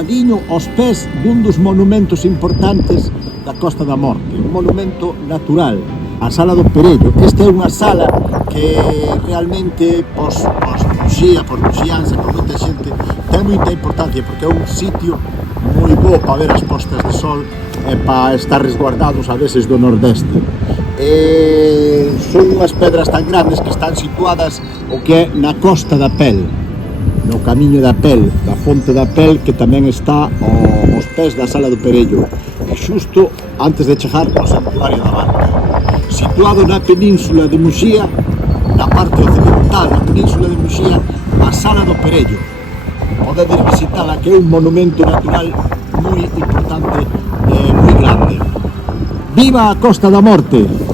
instaladiño aos pés dun dos monumentos importantes da Costa da Morte, un monumento natural, a Sala do Perello. Esta é unha sala que realmente pos Muxía, pos muxiáns e por moita xente ten moita importancia porque é un sitio moi bo para ver as postas de sol e para estar resguardados a veces do nordeste. Son unhas pedras tan grandes que están situadas o que é na Costa da Pel, no camiño da Pel, da fonte da Pel, que tamén está aos pés da Sala do Perello, e xusto antes de chegar ao Santuario da Barca, situado na península de Muxía, na parte occidental da península de Muxía, a Sala do Perello. Podedes visitala, que é un monumento natural moi importante e moi grande. Viva a Costa da Morte!